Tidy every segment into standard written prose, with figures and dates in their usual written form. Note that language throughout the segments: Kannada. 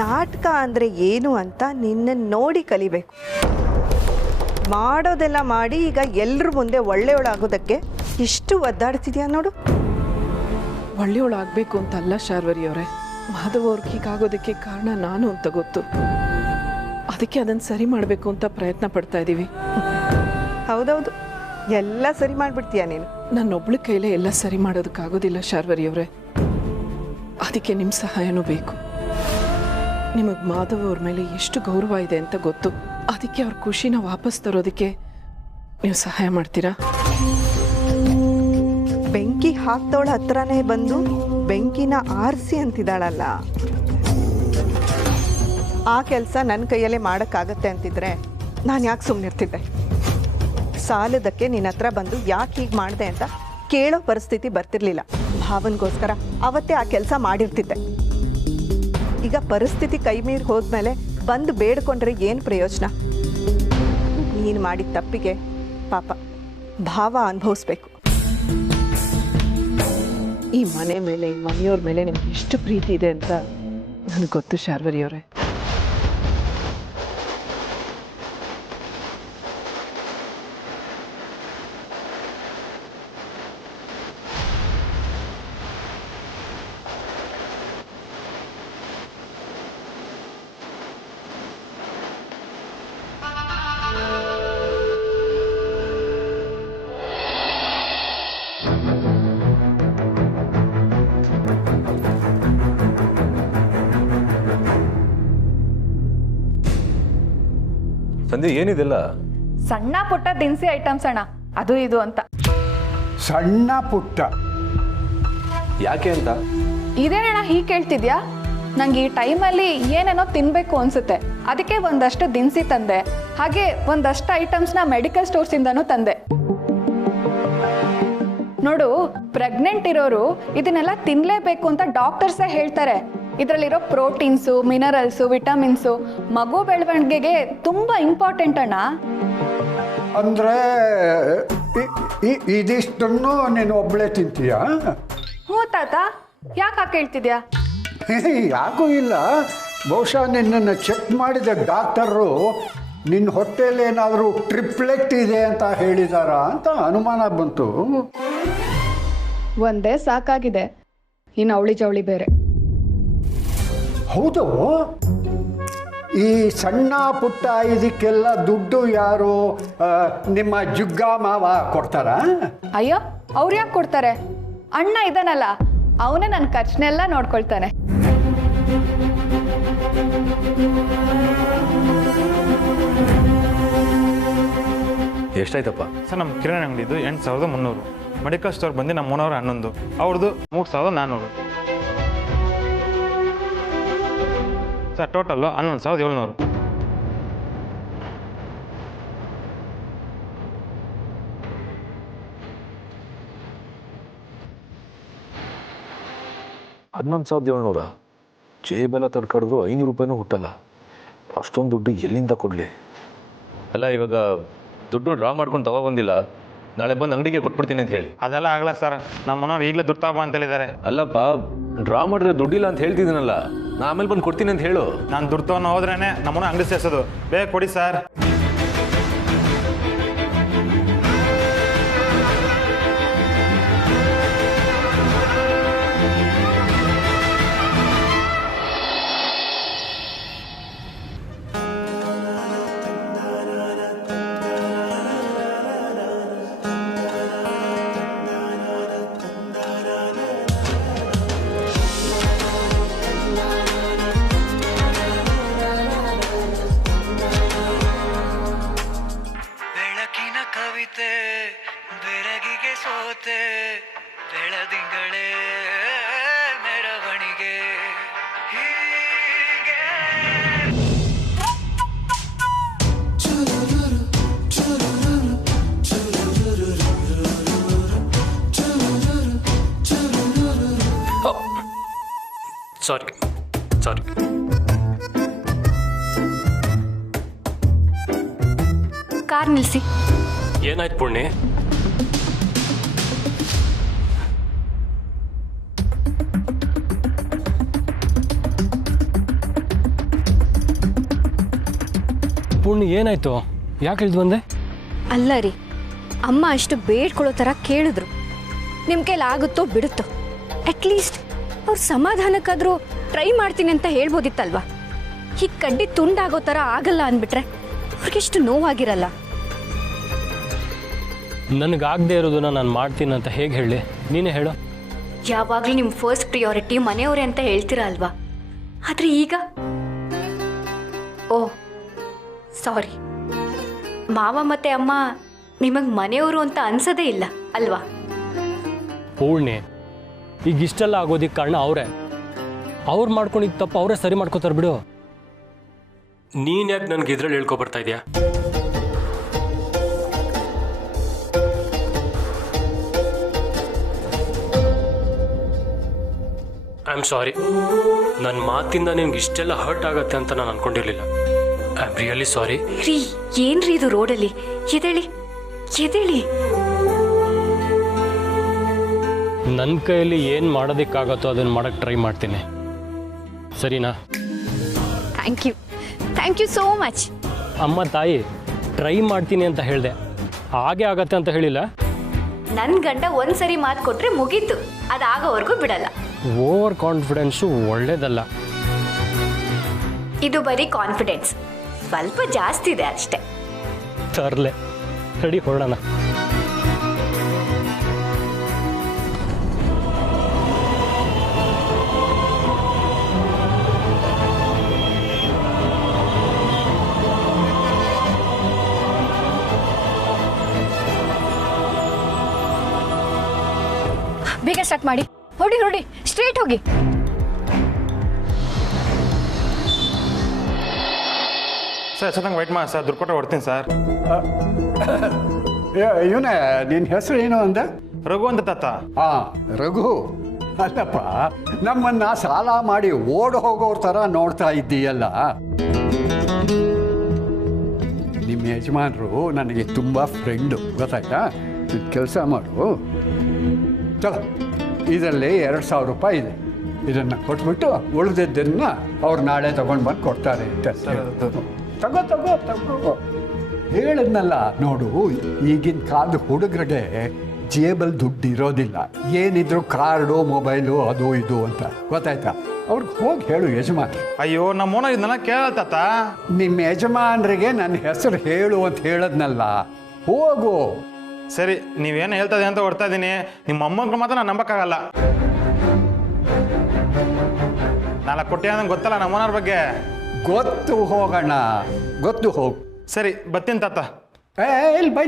ನಾಟಕ ಅಂದರೆ ಏನು ಅಂತ ನಿನ್ನನ್ನು ನೋಡಿ ಕಲಿಬೇಕು. ಮಾಡೋದೆಲ್ಲ ಮಾಡಿ ಈಗ ಎಲ್ಲರ ಮುಂದೆ ಒಳ್ಳೆಯವಳಾಗೋದಕ್ಕೆ ಇಷ್ಟು ಒದ್ದಾಡ್ತಿದ್ಯಾ ನೋಡು. ಒಳ್ಳೆಯವಳಾಗಬೇಕು ಅಂತಲ್ಲ ಶಾರ್ವರಿ ಅವರೇ, ಮಾಧವ್ ಅವ್ರಿಗೆ ಹೀಗಾಗೋದಕ್ಕೆ ಕಾರಣ ನಾನು ಅಂತ ಗೊತ್ತು. ಅದಕ್ಕೆ ಅದನ್ನು ಸರಿ ಮಾಡಬೇಕು ಅಂತ ಪ್ರಯತ್ನ ಪಡ್ತಾ ಇದ್ದೀವಿ. ಹೌದೌದು, ಎಲ್ಲ ಸರಿ ಮಾಡಿಬಿಡ್ತೀಯ ನೀನು. ನನ್ನೊಬ್ಳ ಕೈಲೇ ಎಲ್ಲ ಸರಿ ಮಾಡೋದಕ್ಕಾಗೋದಿಲ್ಲ ಶಾರ್ವರಿ ಅವರೇ. ಅದಕ್ಕೆ ನಿಮ್ಮ ಸಹಾಯನೂ ಬೇಕು. ನಿಮಗೆ ಮಾಧವ್ ಅವ್ರ ಮೇಲೆ ಎಷ್ಟು ಗೌರವ ಇದೆ ಅಂತ ಗೊತ್ತು. ಅದಕ್ಕೆ ಅವ್ರ ಖುಷಿನ ವಾಪಸ್ ತರೋದಕ್ಕೆ ನೀವು ಸಹಾಯ ಮಾಡ್ತೀರಾ? ಬೆಂಕಿ ಹಾಕ್ದವಳ ಹತ್ರನೇ ಬಂದು ಬೆಂಕಿನ ಆರಿಸಿ ಅಂತಿದ್ದಾಳಲ್ಲ, ಆ ಕೆಲಸ ನನ್ನ ಕೈಯಲ್ಲೇ ಮಾಡೋಕ್ಕಾಗತ್ತೆ ಅಂತಿದ್ರೆ ನಾನು ಯಾಕೆ ಸುಮ್ಮನಿರ್ತಿದ್ದೆ? ಸಾಲದಕ್ಕೆ ನಿನ್ನ ಹತ್ರ ಬಂದು ಯಾಕೆ ಹೀಗೆ ಮಾಡಿದೆ ಅಂತ ಕೇಳೋ ಪರಿಸ್ಥಿತಿ ಬರ್ತಿರ್ಲಿಲ್ಲ. ಭಾವನ್ಗೋಸ್ಕರ ಅವತ್ತೇ ಆ ಕೆಲಸ ಮಾಡಿರ್ತಿದ್ದೆ. ಈಗ ಪರಿಸ್ಥಿತಿ ಕೈ ಮೀರಿ ಹೋದ್ಮೇಲೆ ಬಂದು ಬೇಡ್ಕೊಂಡ್ರೆ ಏನು ಪ್ರಯೋಜನ? ನೀನು ಮಾಡಿದ ತಪ್ಪಿಗೆ ಪಾಪ ಭಾವ ಅನುಭವಿಸ್ಬೇಕು. ಈ ಮನೆ ಮೇಲೆ, ಈ ಮನೆಯವ್ರ ಮೇಲೆ ನಿಮ್ಗೆ ಎಷ್ಟು ಪ್ರೀತಿ ಇದೆ ಅಂತ ನನಗೆ ಗೊತ್ತು ಶಾರ್ವರಿ ಅವರೇ. ಸಂಧ್ಯಾ, ಏನಿದೆಲ್ಲ? ಸಣ್ಣ ಪುಟ್ಟ ದಿನಸಿ ಐಟಮ್ಸ್ ಅಣ್ಣ, ಅದು ಇದು ಅಂತ. ಸಣ್ಣ ಪುಟ್ಟ ಯಾಕೆ ಅಂತ? ಇದೇನಣ್ಣ ಹೀಗೆ ಕೇಳ್ತಿದ್ಯಾ? ನಂಗೆ ಈ ಟೈಮಲ್ಲಿ ಏನೇನೋ ತಿನ್ಬೇಕು ಅನ್ಸುತ್ತೆ, ಅದಕ್ಕೆ ಒಂದಷ್ಟು ದಿನಸಿ ತಂದೆ. ಹಾಗೆ ಒಂದಷ್ಟು ಐಟಮ್ಸ್ನ ಮೆಡಿಕಲ್ ಸ್ಟೋರ್ಸಿಂದನೂ ತಂದೆ. ನೋಡು, ಪ್ರೆಗ್ನೆಂಟ್ ಇರೋರು ಇದನ್ನೆಲ್ಲ ತಿನ್ಲೇಬೇಕು ಅಂತ ಡಾಕ್ಟರ್ಸೇ ಹೇಳ್ತಾರೆ. ಇದರಲ್ಲಿರೋ ಪ್ರೋಟೀನ್ಸು, ಮಿನರಲ್ಸು, ವಿಟಮಿನ್ಸು ಮಗು ಬೆಳವಣಿಗೆಗೆ ತುಂಬಾ ಇಂಪಾರ್ಟೆಂಟ್ ಅಣ್ಣ. ಅಂದ್ರೆ ಇದಿಷ್ಟನ್ನು ನೀನು ಒಬ್ಬಳೇ ತಿಂತೀಯಾ? ಹ್ಞೂ ತಾತ, ಯಾಕೆ ಕೇಳ್ತಿದ್ಯಾ? ಯಾಕೂ ಇಲ್ಲ, ಬಹುಶಃ ನಿನ್ನನ್ನು ಚೆಕ್ ಮಾಡಿದ ಡಾಕ್ಟರು ನಿನ್ನ ಹೊಟ್ಟೆಯಲ್ಲಿ ಏನಾದರೂ ಟ್ರಿಪ್ಲೆಟ್ ಇದೆ ಅಂತ ಹೇಳಿದಾರಾ ಅಂತ ಅನುಮಾನ ಬಂತು. ಒಂದೇ ಸಾಕಾಗಿದೆ, ಇನ್ನು ಅವಳಿ ಜವಳಿ ಬೇರೆ. ಹೌದು, ಈ ಸಣ್ಣ ಪುಟ್ಟ ಇದಕ್ಕೆಲ್ಲ ದುಡ್ಡು ಯಾರು ನಿಮ್ಮ ಜುಗ್ಗ ಮಾವ ಕೊಡ್ತಾರಾ? ಅಯ್ಯೋ, ಅವ್ರು ಯಾಕೆ ಕೊಡ್ತಾರೆ? ಅಣ್ಣ ಇದಾನಲ್ಲ, ಅವನೇ ನನ್ನ ಖರ್ಚನೆಲ್ಲ ನೋಡ್ಕೊಳ್ತಾನೆ. ಎಷ್ಟಾಯ್ತಪ್ಪ? ಸರ್, ನಮ್ಮ ಕಿರಾಣಿ ಅಂಗಡಿದು 8300, ಮೆಡಿಕಲ್ ಸ್ಟೋರ್ ಬಂದು ನಮ್ಮ 311, ಅವ್ರದ್ದು 3400. Sir, total 11700. $11,700. ಜೇಬೆಲ್ಲ ತಡ್ಕಾಡಿದ್ರು 500 ರೂಪಾಯಿನೂ ಹುಟ್ಟಲ್ಲ. ಅಷ್ಟೊಂದು ದುಡ್ಡು ಎಲ್ಲಿಂದ ಕೊಡಲಿ? ಅಲ್ಲ, ಇವಾಗ ದುಡ್ಡು ಡ್ರಾ ಮಾಡ್ಕೊಂಡು ತಗೊಬಂದಿಲ್ಲ, ನಾಳೆ ಬಂದು ಅಂಗಡಿಗೆ ಕೊಟ್ಬಿಡ್ತೀನಿ ಅಂತ ಹೇಳಿ. ಅದೆಲ್ಲ ಆಗಲ್ಲ ಸರ್, ನಮ್ಮ ಮನೋರು ಈಗಲೇ ದುಡ್ಡು ತಗೊಂಬ ಅಂತ ಹೇಳಿದ್ದಾರೆ. ಅಲ್ಲಪ್ಪ, ಡ್ರಾ ಮಾಡಿದ್ರೆ ದುಡ್ಡಿಲ್ಲ ಅಂತ ಹೇಳ್ತಿದ್ದೀನಲ್ಲ, ನಾ ಆಮೇಲೆ ಬಂದು ಕೊಡ್ತೀನಿ ಅಂತ ಹೇಳು. ನಾನು ದುಡ್ಡು ತಗೊಂಡು ಹೋದ್ರೇನೆ ನಮ್ಮನ್ನ ಅಂಗಡಿ ಸೇರಿಸೋದು. ಬೇಗ ಕೊಡಿ ಸರ್. ಕವಿತೆ ಬೆರಗಿಗೆ ಸೋತೆ, ಬೆಳದಿಂಗಳೇ ಮೆರವಣಿಗೆ ಹೀಗೆ. ಸಾರಿ. ಕಾರ್ ನಿಲ್ಲಿಸಿ. ಏನಾಯ್ತು ಪುಣ್ಯ? ಪೂರ್ಣಿ ಏನಾಯ್ತು? ಯಾಕೆ ಇಳ್ದು ಬಂದೆ? ಅಲ್ಲ ರೀ, ಅಮ್ಮ ಅಷ್ಟು ಬೇಡ್ಕೊಳ್ಳೋ ಥರ ಕೇಳಿದ್ರು. ನಿಮ್ಮ ಕೈಲಿ ಆಗುತ್ತೋ ಬಿಡುತ್ತೋ, ಅಟ್ಲೀಸ್ಟ್ ಅವ್ರ ಸಮಾಧಾನಕ್ಕಾದರೂ ಟ್ರೈ ಮಾಡ್ತೀನಿ ಅಂತ ಹೇಳ್ಬೋದಿತ್ತಲ್ವಾ? ಹೀಗೆ ಕಡ್ಡಿ ತುಂಡಾಗೋ ಥರ ಆಗಲ್ಲ ಅಂದ್ಬಿಟ್ರೆ ಅವ್ರಿಗೆಷ್ಟು ನೋವಾಗಿರಲ್ಲ. ನನಗಾಗದೇ ಇರೋದನ್ನ ನಾನು ಮಾಡ್ತೀನಿ ಅಂತ ಹೇಗೆ ಹೇಳಿ? ನೀನೇ ಹೇಳು. ಯಾವಾಗಲೂ ನಿಮ್ಮ ಫಸ್ಟ್ ಪ್ರಿಯಾರಿಟಿ ಮನೆಯವರೇ ಅಂತ ಹೇಳ್ತೀರಾ ಅಲ್ವಾ? ಆದರೆ ಈಗ ಓ ಸಾರಿ, ಮಾವ ಮತ್ತೆ ಅಮ್ಮ ನಿಮಗೆ ಮನೆಯವರು ಅಂತ ಅನ್ಸೋದೇ ಇಲ್ಲ ಅಲ್ವಾ? ಪೂರ್ಣಿ, ಈಗ ಇಷ್ಟೆಲ್ಲ ಆಗೋದಕ್ಕೆ ಕಾರಣ ಅವರೇ. ಅವ್ರು ಮಾಡ್ಕೊಂಡಿದ್ದ ತಪ್ಪು ಅವರೇ ಸರಿ ಮಾಡ್ಕೋತಾರೆ ಬಿಡು. ನೀನು ಯಾಕೆ ನನಗೆ ಇದ್ರಲ್ಲಿ ಹೇಳ್ಕೊಬರ್ತಾ ಇದೆಯಾ? I am sorry. ನನ್ನ ಮಾತಿಂದ ನಿನ್ಗೆ ಇಷ್ಟೆಲ್ಲ ಹರ್ಟ್ ಆಗತ್ತೆ ಅಂತ ನಾನು ಅನ್ಕೊಂಡಿರ್ಲಿಲ್ಲ. I am really sorry. ರೀ, ಏನ್ರಿ ಇದು ರೋಡಲ್ಲಿ? ಎದೇಳಿ ಎದೇಳಿ. ನನ್ನ ಕೈಯಲ್ಲಿ ಏನು ಮಾಡೋದಕ್ಕಾಗತ್ತೋ ಅದನ್ನು ಮಾಡೋಕ್ಕೆ ಟ್ರೈ ಮಾಡ್ತೀನಿ, ಸರಿನಾ? Thank you so much. ಅಮ್ಮ ತಾಯಿ, ಟ್ರೈ ಮಾಡ್ತೀನಿ ಅಂತ ಹೇಳಿದೆ, ಹಾಗೆ ಆಗತ್ತೆ ಅಂತ ಹೇಳಿಲ್ಲ. ನನ್ನ ಗಂಡ ಒಂದ್ಸರಿ ಮಾತು ಕೊಟ್ರೆ ಮುಗೀತು, ಅದಾಗೋವರೆಗೂ ಬಿಡಲ್ಲ. ಓವರ್ ಕಾನ್ಫಿಡೆನ್ಸು ಒಳ್ಳೇದಲ್ಲ. ಇದು ಬರೀ ಕಾನ್ಫಿಡೆನ್ಸ್, ಸ್ವಲ್ಪ ಜಾಸ್ತಿ ಇದೆ ಅಷ್ಟೇ. ತರ್ಲೆ, ರೆಡಿ, ಹೊರಡೋಣ. ಬೇಗ ಸ್ಟಾರ್ಟ್ ಮಾಡಿ. ಹೊಡಿ ಹೊಡಿ, ಸ್ಟ್ರೇಟ್ ಹೋಗಿ. ಸರ್ ಎಷ್ಟೊತ್ತಂಗೆ ವೆಯ್ಟ್ ಮಾಡಿ ಸರ್, ದುಡ್ಡು ಕೊಟ್ಟರೆ ಹೊಡ್ತೀನಿ ಸರ್. ಇವನೇ, ನಿನ್ನ ಹೆಸರು ಏನು ಅಂದೆ? ರಘು ಅಂತ ತಾತ. ರಘು. ಅಲ್ಲಪ್ಪ, ನಮ್ಮನ್ನ ಸಾಲ ಮಾಡಿ ಓಡ್ ಹೋಗೋರ್ ಥರ ನೋಡ್ತಾ ಇದ್ದೀಯಲ್ಲ. ನಿಮ್ಮ ಯಜಮಾನರು ನನಗೆ ತುಂಬ ಫ್ರೆಂಡು, ಗೊತ್ತಾಯ್ತಾ? ಕೆಲಸ ಮಾಡು, ಚಲೋ. ಇದರಲ್ಲಿ 2,000 ರೂಪಾಯಿ ಇದೆ. ಇದನ್ನು ಕೊಟ್ಬಿಟ್ಟು ಉಳಿದಿದ್ದನ್ನು ಅವ್ರು ನಾಳೆ ತಗೊಂಡು ಬಂದು ಕೊಡ್ತಾರೆ ಅಂತ. ತಗೋ ತಗೋ ತಗೋ. ಹೇಳಿದ್ನಲ್ಲ ನೋಡು, ಈಗಿನ ಕಾಲದ ಹುಡುಗರಿಗೆ ಜೇಬಲ್ ದುಡ್ಡು ಇರೋದಿಲ್ಲ. ಏನಿದ್ರು ಕಾರ್ಡು, ಮೊಬೈಲು, ಅದು ಇದು ಅಂತ, ಗೊತ್ತಾಯ್ತಾ? ಅವ್ರಿಗೆ ಹೋಗಿ ಹೇಳು ಯಜಮಾನ್. ಅಯ್ಯೋ, ನಮ್ಮ ಓನರ್ ಇದನ್ನ ಕೇಳತ್ತಾತ. ನಿಮ್ಮ ಯಜಮಾನ್ರಿಗೆ ನನ್ನ ಹೆಸರು ಹೇಳು ಅಂತ ಹೇಳದ್ನಲ್ಲ, ಹೋಗು. ಸರಿ, ನೀವೇನು ಹೇಳ್ತದೆ ಅಂತ ಹೊಡ್ತಾ ಇದ್ದೀನಿ. ನಿಮ್ಮ ಅಮ್ಮಂಗೆ ಮಾತ್ರ ನಾನು ನಂಬಕ್ಕಾಗಲ್ಲ. ನಾಲ್ಕು ಕೊಟ್ಟೆ ಅನ್ನಂಗೆ ಗೊತ್ತಲ್ಲ ನಮ್ಮ ಓನರ್ ಬಗ್ಗೆ. ಗೊತ್ತು, ಹೋಗೋಣ. ಗೊತ್ತು, ಹೋಗು. ಸರಿ, ಬರ್ತೀನಿ ತಾತ. ಇಲ್ಲಿ ಬೈ.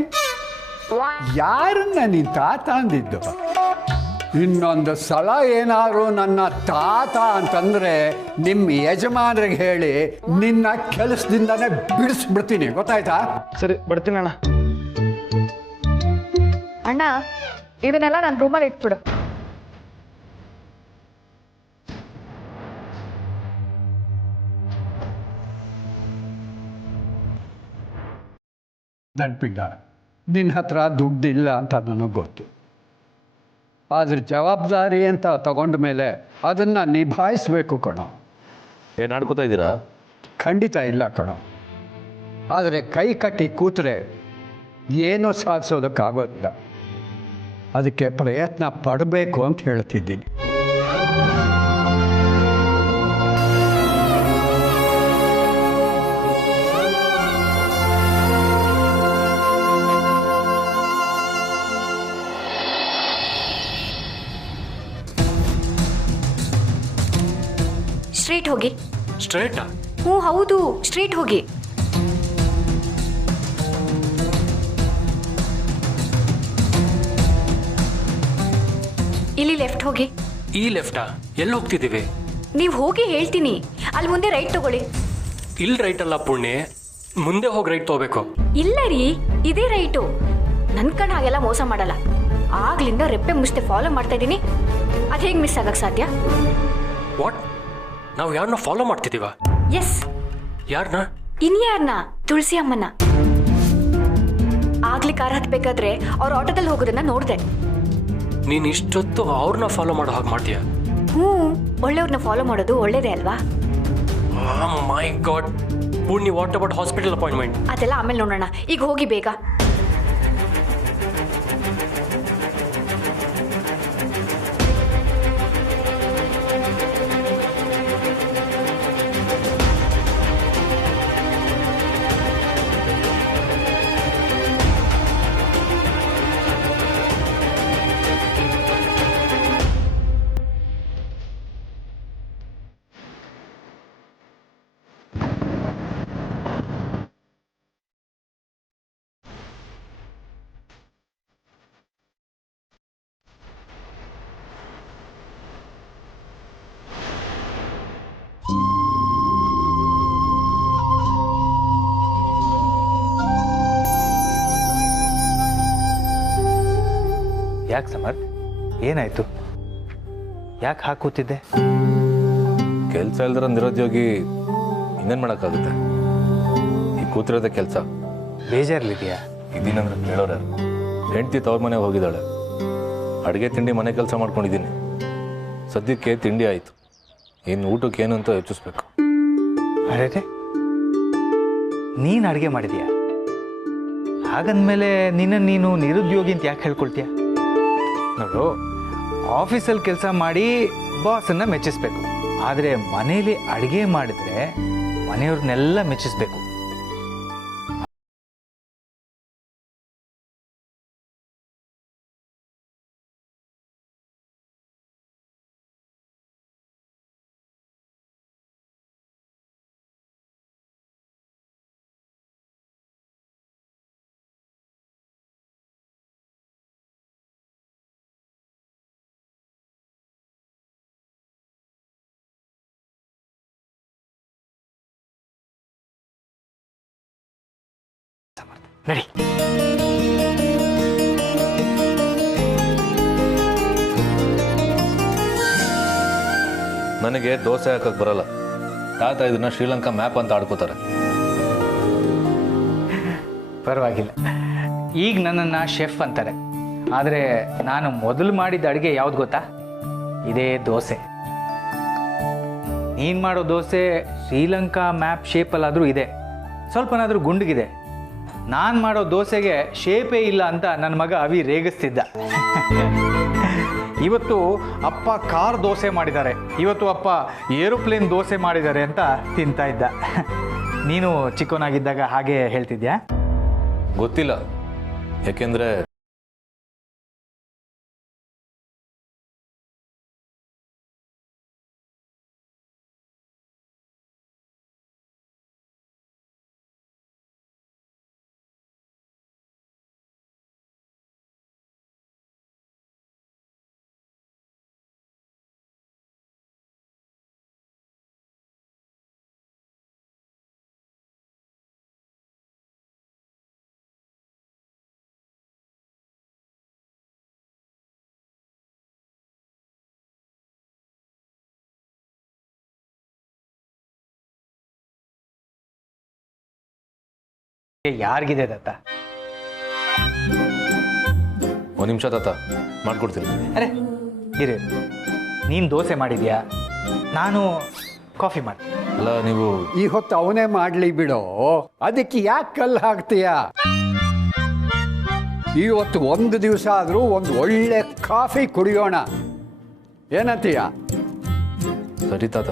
ಯಾರನ್ನ ನೀನು ತಾತ ಅಂದಿದ್ದು? ಇನ್ನೊಂದು ಸಲ ಏನಾದ್ರು ನನ್ನ ತಾತ ಅಂತಂದ್ರೆ ನಿಮ್ಮ ಯಜಮಾನ್ರಿಗೆ ಹೇಳಿ ನಿನ್ನ ಕೆಲಸದಿಂದಾನೇ ಬಿಡಿಸ್ಬಿಡ್ತೀನಿ, ಗೊತ್ತಾಯ್ತಾ? ಸರಿ, ಬರ್ತೀನಿ ಅಣ್ಣ. ಅಣ್ಣ, ಇದನ್ನೆಲ್ಲ ನನ್ನ ರೂಮಲ್ಲಿ ಇಟ್ಬಿಡು. ನೆನಪಿಲ್ಲ, ನಿನ್ನ ಹತ್ರ ದುಡ್ಡಿಲ್ಲ ಅಂತ ನನಗೆ ಗೊತ್ತು. ಆದರೆ ಜವಾಬ್ದಾರಿ ಅಂತ ತಗೊಂಡ ಮೇಲೆ ಅದನ್ನು ನಿಭಾಯಿಸ್ಬೇಕು ಕಣೋ. ಏನು ಆಡ್ಕೋತಾ ಇದ್ದೀರಾ? ಖಂಡಿತ ಇಲ್ಲ ಕಣೋ. ಆದರೆ ಕೈ ಕಟ್ಟಿ ಕೂತ್ರೆ ಏನೂ ಸಾಧಿಸೋದಕ್ಕಾಗೋದಿಲ್ಲ. ಅದಕ್ಕೆ ಪ್ರಯತ್ನ ಪಡಬೇಕು ಅಂತ ಹೇಳ್ತಿದ್ದೀನಿ. ಸ್ಟ್ರೇಟ್ ಹೋಗಿ. ಸ್ಟ್ರೇಟಾ? ಹ್ಞೂ ಹೌದು, ಸ್ಟ್ರೇಟ್ ಹೋಗಿ. ಇಲ್ಲಿ ಲೆಫ್ಟ್ ಹೋಗಿ. ಈ ಲೆಫ್ಟಾ? ಎಲ್ಲಿ ಹೋಗ್ತಿದ್ದೀವಿ? ನೀವು ಹೋಗಿ ಹೇಳ್ತೀನಿ. ಅಲ್ಲಿ ಮುಂದೆ ರೈಟ್ ತಗೊಳ್ಳಿ. ಇಲ್ಲಿ ರೈಟ್ ಅಲ್ಲ ಪುಣ್ಯ, ಮುಂದೆ ಹೋಗಿ ರೈಟ್ ತಗೋಬೇಕು. ಇಲ್ಲ ರೀ, ಇದೇ ರೈಟು. ನನ್ನ ಕಣ್ಣು ಹಾಗೆಲ್ಲ ಮೋಸ ಮಾಡಲ್ಲ. ಆಗ್ಲಿಂದ ರೆಪ್ಪೆ ಮುಷ್ಟೆ ಫಾಲೋ ಮಾಡ್ತಾ ಇದ್ದೀನಿ. ಅದು ಹೇಗೆ ಮಿಸ್ ಆಗಕ್ಕೆ ಸಾಧ್ಯ? ವಾಟ್? ನಾವು ಯಾರನ್ನ ಫಾಲೋ ಮಾಡ್ತಿದ್ದೀವ? ಎಸ್. ಯಾರನ್ನ? ಇನ್ಯಾರನ್ನ? ತುಳಸಿ ಅಮ್ಮನ. ಆಗ್ಲಿ ಕಾರ್ ಹತ್ಬೇಕಾದ್ರೆ ಅವ್ರ ಆಟೋದಲ್ಲಿ ಹೋಗೋದನ್ನ ನೋಡಿದೆ. ನೀನು ಇಷ್ಟೊತ್ತು ಅವ್ರನ್ನ ಫಾಲೋ ಮಾಡೋ ಹಾಗೆ ಮಾಡ್ತೀಯ? ಹ್ಞೂ, ಒಳ್ಳೆಯವ್ರನ್ನ ಫಾಲೋ ಮಾಡೋದು ಒಳ್ಳೇದೇ ಅಲ್ವಾ? My God, Poorni, what about hospital appointment? ಅದೆಲ್ಲ ಆಮೇಲೆ ನೋಡೋಣ, ಈಗ ಹೋಗಿ ಬೇಗ. ಯಾಕೆ ಸಮರ್ಥ್, ಏನಾಯ್ತು? ಯಾಕೆ ಹಾಕೂತಿದ್ದೆ? ಕೆಲಸ ಇಲ್ದಿರೋ ನಿರುದ್ಯೋಗಿ ಇನ್ನೇನು ಮಾಡೋಕ್ಕಾಗುತ್ತೆ? ಈಗ ಕೂತಿರೋದೇ ಕೆಲಸ. ಬೇಜಾರಲ್ಲಿದೆಯಾ? ಇದೀನಂದ್ರೆ ಕೇಳೋರು. ಹೆಂಡತಿ ತವ್ರ ಮನೆಗೆ ಹೋಗಿದ್ದಾಳೆ. ಅಡುಗೆ ತಿಂಡಿ ಮನೆ ಕೆಲಸ ಮಾಡ್ಕೊಂಡಿದ್ದೀನಿ. ಸದ್ಯಕ್ಕೆ ತಿಂಡಿ ಆಯಿತು, ಇನ್ನು ಊಟಕ್ಕೆ ಏನು ಅಂತ ಯೋಚಿಸ್ಬೇಕು. ಅರೆ, ನೀನು ಅಡುಗೆ ಮಾಡಿದ್ಯಾ? ಹಾಗಂದಮೇಲೆ ನೀನು ನಿರುದ್ಯೋಗಿ ಅಂತ ಯಾಕೆ ಹೇಳ್ಕೊಳ್ತೀಯ? ನೋಡು, ಆಫೀಸಲ್ಲಿ ಕೆಲಸ ಮಾಡಿ ಬಾಸನ್ನು ಮೆಚ್ಚಿಸ್ಬೇಕು, ಆದರೆ ಮನೇಲಿ ಅಡುಗೆ ಮಾಡಿದ್ರೆ ಮನೆಯವ್ರನ್ನೆಲ್ಲ ಮೆಚ್ಚಿಸ್ಬೇಕು. ನಡಿ. ನನಗೆ ದೋಸೆ ಹಾಕಕ್ಕೆ ಬರಲ್ಲ. ತಾತ ಇದನ್ನ ಶ್ರೀಲಂಕಾ ಮ್ಯಾಪ್ ಅಂತ ಆಡ್ಕೋತಾರೆ. ಪರವಾಗಿಲ್ಲ, ಈಗ ನನ್ನನ್ನು ಶೆಫ್ ಅಂತಾರೆ. ಆದರೆ ನಾನು ಮೊದಲು ಮಾಡಿದ ಅಡುಗೆ ಯಾವ್ದು ಗೊತ್ತಾ? ಇದೇ ದೋಸೆ. ನೀನು ಮಾಡೋ ದೋಸೆ ಶ್ರೀಲಂಕಾ ಮ್ಯಾಪ್ ಶೇಪಲ್ಲಾದರೂ ಇದೆ, ಸ್ವಲ್ಪನಾದರೂ ಗುಂಡಿಗಿದೆ. ನಾನು ಮಾಡೋ ದೋಸೆಗೆ ಶೇಪೇ ಇಲ್ಲ ಅಂತ ನನ್ನ ಮಗ ಅವಿ ರೇಗಿಸ್ತಿದ್ದ. ಇವತ್ತು ಅಪ್ಪ ಕಾರ್ ದೋಸೆ ಮಾಡಿದ್ದಾರೆ, ಇವತ್ತು ಅಪ್ಪ ಏರೋಪ್ಲೇನ್ ದೋಸೆ ಮಾಡಿದ್ದಾರೆ ಅಂತ ತಿಂತಾ ಇದ್ದ. ನೀನು ಚಿಕ್ಕವನಾಗಿದ್ದಾಗ ಹಾಗೆ ಹೇಳ್ತಿದ್ಯಾ? ಗೊತ್ತಿಲ್ಲ, ಯಾಕೆಂದ್ರೆ ಯಾರಿಗಿದೆ ದತ್ತ? ಒಂದು ನಿಮಿಷ ತಾತ, ಮಾಡ್ಕೊಡ್ತೀನಿ. ಅರೆ ಇರು, ನೀನು ದೋಸೆ ಮಾಡಿದ್ಯಾ, ನಾನು ಕಾಫಿ ಮಾಡ್ತೀನಿ. ಅಲ್ಲ, ನೀವು ಈ ಹೊತ್ತು ಅವನೇ ಮಾಡಲಿ ಬಿಡೋ, ಅದಕ್ಕೆ ಯಾಕೆ ಕಲ್ಲು ಹಾಕ್ತೀಯ? ಇವತ್ತು ಒಂದು ದಿವಸ ಆದರೂ ಒಂದು ಒಳ್ಳೆ ಕಾಫಿ ಕುಡಿಯೋಣ, ಏನಂತೀಯ? ಸರಿ ತಾತ.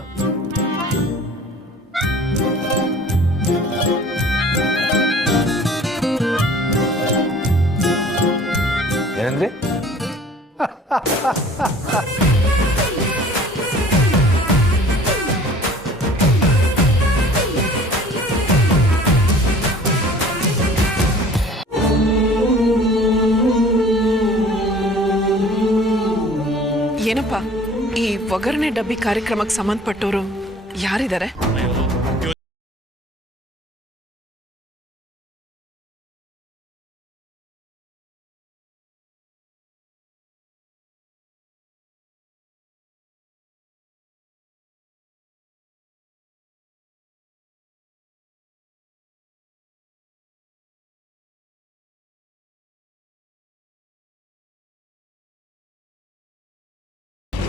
ಏನಂದ್ರೆ? ಏನಪ್ಪ, ಈ ಒಗ್ಗರಣೆ ಡಬ್ಬಿ ಕಾರ್ಯಕ್ರಮಕ್ಕೆ ಸಂಬಂಧಪಟ್ಟವರು ಯಾರಿದ್ದಾರೆ?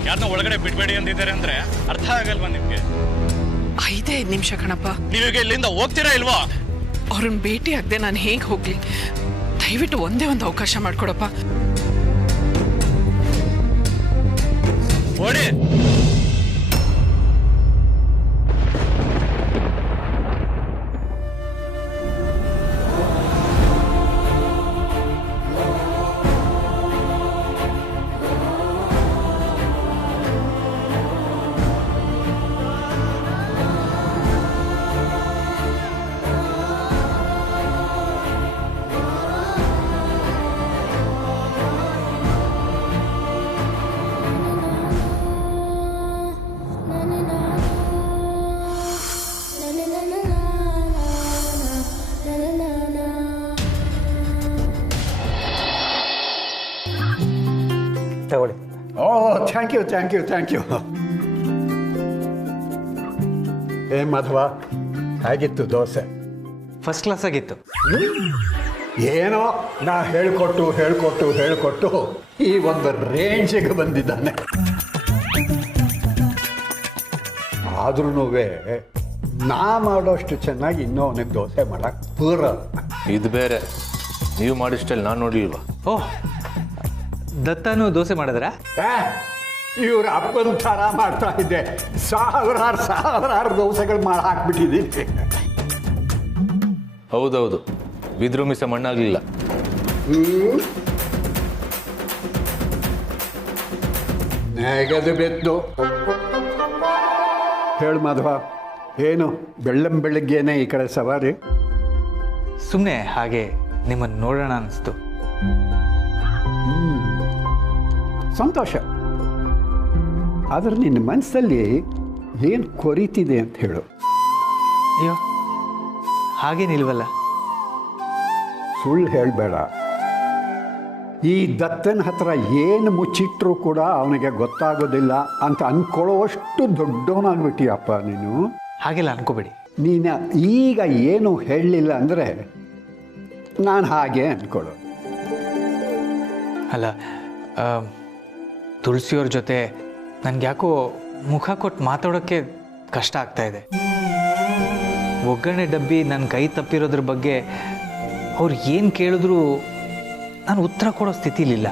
ಯಾರನ್ನ ಒಳಗಡೆ ಬಿಡಬೇಡಿ ಅಂದಿದ್ದಾರೆ ಅಂದ್ರೆ ಅರ್ಥ ಆಗಲ್ವಾ ನಿಮ್ಗೆ? 5 ನಿಮಿಷ ಕಣಪ್ಪ. ನೀವೀಗ ಇಲ್ಲಿಂದ ಹೋಗ್ತೀರಾ ಇಲ್ವಾ? ಅವ್ರನ್ನ ಭೇಟಿ ಆಗದೆ ನಾನು ಹೇಗೆ ಹೋಗ್ಲಿ? ದಯವಿಟ್ಟು ಒಂದೇ ಒಂದು ಅವಕಾಶ ಮಾಡ್ಕೊಡಪ್ಪ. ಓಡಿ. ತಗೊಳ್ಳಿ. Oh thank you thank you thank you. ಏನ್ ಮಾಧವ, ಹೇಗಿತ್ತು ದೋಸೆ? ಫಸ್ಟ್ ಕ್ಲಾಸ್ ಆಗಿತ್ತು. ಏನೋ ನಾ ಹೇಳ್ಕೊಟ್ಟು ಈ ಒಂದು ರೇಂಜಿಗೆ ಬಂದಿದ್ದಾನೆ. ಆದ್ರೂ ನಾ ಮಾಡೋಷ್ಟು ಚೆನ್ನಾಗಿ ಇನ್ನೂ ಅವನಿಗೆ ದೋಸೆ ಮಾಡಕ್ ಪೂರ. ಇದು ಬೇರೆ, ನೀವು ಮಾಡಿಷ್ಟಲ್ಲಿ ನಾನು ನೋಡಲಿಲ್ವಾ? ಓಹ್, ದತ್ತನೂ ದೋಸೆ ಮಾಡಿದ್ರಾ? ಇವ್ರ ಅಪ್ಪನ ಥರ ಮಾಡ್ತಾ ಇದ್ದೆ. ಸಾವಿರಾರು ದೋಸೆಗಳು ಮಾಡಿ ಹಾಕ್ಬಿಟ್ಟಿದ್ದೀನಿ. ಹೌದೌದು, ಬಿದ್ರು ಮಿಸ ಮಣ್ಣಾಗಲಿಲ್ಲ. ನೆಗದು ಬೆದ್ದು. ಹೇಳು ಮಾಧವ, ಏನು ಬೆಳ್ಳಂಬೆಳಗ್ಗೆನೆ ಈ ಕಡೆ ಸವಾರಿ? ಸುಮ್ಮನೆ ಹಾಗೆ ನಿಮ್ಮನ್ನು ನೋಡೋಣ ಅನಿಸ್ತು. ಸಂತೋಷ. ಆದರೆ ನಿನ್ನ ಮನಸ್ಸಲ್ಲಿ ಏನು ಕೊರೀತಿದೆ ಅಂತ ಹೇಳು. ಅಯ್ಯೋ, ಹಾಗೇನಿಲ್ವಲ್ಲ. ಸುಳ್ಳು ಹೇಳಬೇಡ. ಈ ದತ್ತನ ಹತ್ರ ಏನು ಮುಚ್ಚಿಟ್ರೂ ಕೂಡ ಅವನಿಗೆ ಗೊತ್ತಾಗೋದಿಲ್ಲ ಅಂತ ಅಂದ್ಕೊಳ್ಳೋಷ್ಟು ದೊಡ್ಡವನಾಗ್ಬಿಟ್ಟಿಯಪ್ಪ ನೀನು. ಹಾಗೆಲ್ಲ ಅನ್ಕೋಬೇಡಿ. ನೀನು ಈಗ ಏನು ಹೇಳಲಿಲ್ಲ ಅಂದರೆ ನಾನು ಹಾಗೆ ಅಂದ್ಕೊಳ್ಳೋ. ಅಲ್ಲ, ತುಳಸಿಯವ್ರ ಜೊತೆ ನನಗೆ ಯಾಕೋ ಮುಖ ಕೊಟ್ಟು ಮಾತಾಡೋಕ್ಕೆ ಕಷ್ಟ ಆಗ್ತಾ ಇದೆ. ಒಗ್ಗರಣೆ ಡಬ್ಬಿ ನನ್ನ ಕೈ ತಪ್ಪಿರೋದ್ರ ಬಗ್ಗೆ ಅವ್ರು ಏನು ಕೇಳಿದ್ರು ನಾನು ಉತ್ತರ ಕೊಡೋ ಸ್ಥಿತಿಲಿಲ್ಲ.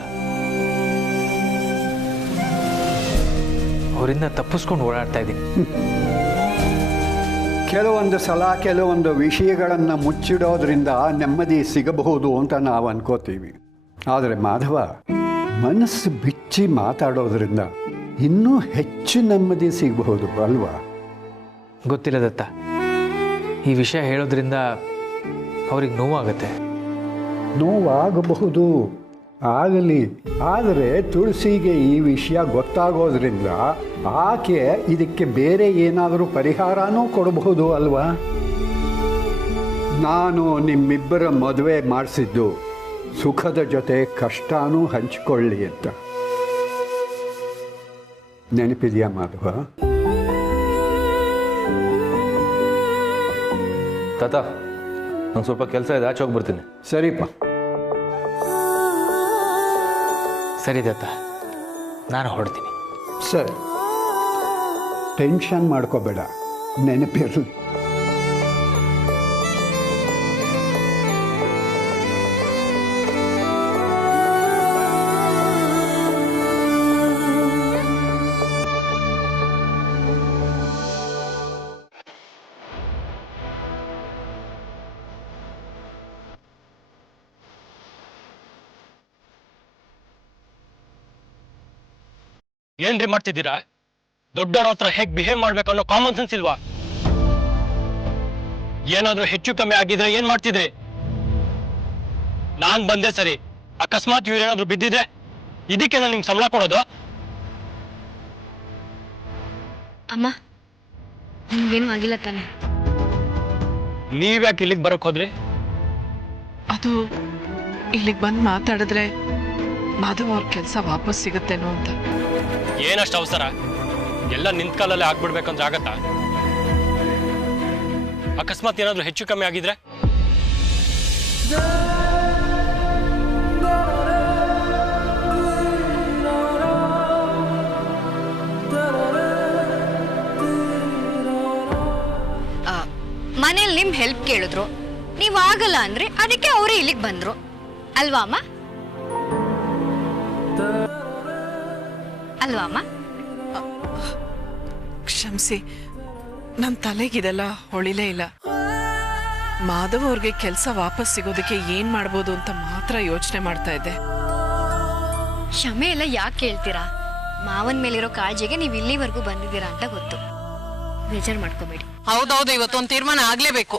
ಅವರಿಂದ ತಪ್ಪಿಸ್ಕೊಂಡು ಓಡಾಡ್ತಾ ಇದ್ದೀನಿ. ಕೆಲವೊಂದು ಸಲ ಕೆಲವೊಂದು ವಿಷಯಗಳನ್ನು ಮುಚ್ಚಿಡೋದ್ರಿಂದ ನೆಮ್ಮದಿ ಸಿಗಬಹುದು ಅಂತ ನಾವು ಅನ್ಕೋತೀವಿ. ಆದರೆ ಮಾಧವ, ಮನಸ್ಸು ಬಿಚ್ಚಿ ಮಾತಾಡೋದ್ರಿಂದ ಇನ್ನೂ ಹೆಚ್ಚು ನೆಮ್ಮದಿ ಸಿಗಬಹುದು ಅಲ್ವಾ? ಗೊತ್ತಿಲ್ಲ ದತ್ತ, ಈ ವಿಷಯ ಹೇಳೋದ್ರಿಂದ ಅವ್ರಿಗೆ ನೋವಾಗುತ್ತೆ. ನೋವಾಗಬಹುದು, ಆಗಲಿ. ಆದರೆ ತುಳಸಿಗೆ ಈ ವಿಷಯ ಗೊತ್ತಾಗೋದ್ರಿಂದ ಆಕೆ ಇದಕ್ಕೆ ಬೇರೆ ಏನಾದರೂ ಪರಿಹಾರನೂ ಕೊಡಬಹುದು ಅಲ್ವಾ? ನಾನು ನಿಮ್ಮಿಬ್ಬರ ಮದುವೆ ಮಾಡಿಸಿದ್ದು ಸುಖದ ಜೊತೆ ಕಷ್ಟನೂ ಹಂಚಿಕೊಳ್ಳಿ ಅಂತ. ನೆನಪಿದೆಯಾ ಮಾಧವ? ತಾತ, ನಂಗೆ ಸ್ವಲ್ಪ ಕೆಲಸ ಇದೆ, ಆಚೆ ಹೋಗ್ಬರ್ತೀನಿ. ಸರಿಪ್ಪ. ಸರಿ ದತ್ತ, ನಾನು ಹೊರಡ್ತೀನಿ. ಸರಿ, ಟೆನ್ಷನ್ ಮಾಡ್ಕೋಬೇಡ, ನೆನಪಿರಲಿ. ಏನ್ರಿ ಮಾಡ್ತಿದ್ದೀರಾ? ದೊಡ್ಡವ್ರ ಹತ್ರ ಹೇಗ್ ಬಿಹೇವ್ ಮಾಡ್ಬೇಕು ಅನ್ನೋ ಕಾಮನ್ ಸೆನ್ಸ್ ಇಲ್ವಾ? ಏನಾದ್ರೂ ಹೆಚ್ಚು ಕಮ್ಮಿ ಆಗಿದ್ರೆ ಏನ್ ಮಾಡ್ತಿದ್ರಿ? ನಾನ್ ಬಂದೆ ಸರಿ, ಅಕಸ್ಮಾತ್ ಇವ್ರೇನಾದ್ರೂ ಬಿದ್ದಿದ್ರೆ ಇದಕ್ಕೆ ನಾನು ನಿಮ್ಗೆ ಸಂಬಳ ಕೊಡೋದು? ಅಮ್ಮ, ನಿಮ್ಗೇನು ಆಗಿಲ್ಲ ತಾನೆ? ನೀವ್ಯಾಕೆ ಇಲ್ಲಿಗೆ ಬರಕ್ ಹೋದ್ರಿ? ಅದು ಇಲ್ಲಿಗೆ ಬಂದು ಮಾತಾಡಿದ್ರೆ ಮಾಧವ್ ಅವ್ರ ಕೆಲಸ ವಾಪಸ್ ಸಿಗತ್ತೇನೋ ಅಂತ. ಏನಷ್ಟು ಅವಸರ? ಎಲ್ಲ ನಿಂತ ಕಾಲಲ್ಲೇ ಆಗ್ಬಿಡ್ಬೇಕಂದ್ರೆ ಆಗತ್ತಾ? ಅಕಸ್ಮಾತ್ ಏನಾದ್ರೂ ಹೆಚ್ಚು ಕಮ್ಮಿ ಆಗಿದ್ರೆ? ಮನೇಲಿ ನಿಮ್ ಹೆಲ್ಪ್ ಕೇಳಿದ್ರು, ನೀವ್ ಆಗಲ್ಲ ಅಂದ್ರೆ ಅದಕ್ಕೆ ಅವರೇ ಇಲ್ಲಿಗೆ ಬಂದ್ರು ಅಲ್ವಾ ಅಮ್ಮ? ಅಲ್ವಾ ಅಮ್ಮ? ಕ್ಷಮಿಸಿ, ನನ್ನ ತಲೆಗಿದೆಲ್ಲ ಹೊಳಿಲೇ ಇಲ್ಲ. ಮಾಧವ್ ಅವ್ರಿಗೆ ಕೆಲಸ ವಾಪಸ್ ಸಿಗೋದಕ್ಕೆ ಏನ್ ಮಾಡ್ಬೋದು ಅಂತ ಮಾತ್ರ ಯೋಚನೆ ಮಾಡ್ತಾ ಇದ್ದೆ. ಕ್ಷಮೆ ಎಲ್ಲ ಯಾಕೆ ಕೇಳ್ತೀರಾ? ಮಾವನ್ ಮೇಲಿರೋ ಕಾಳಜಿಗೆ ನೀವು ಇಲ್ಲಿವರೆಗೂ ಬಂದಿದ್ದೀರಾ ಅಂತ ಗೊತ್ತು. ಬೇಜಾರು ಮಾಡ್ಕೋಬೇಡಿ. ಹೌದೌದು, ಇವತ್ತೊಂದು ತೀರ್ಮಾನ ಆಗ್ಲೇಬೇಕು.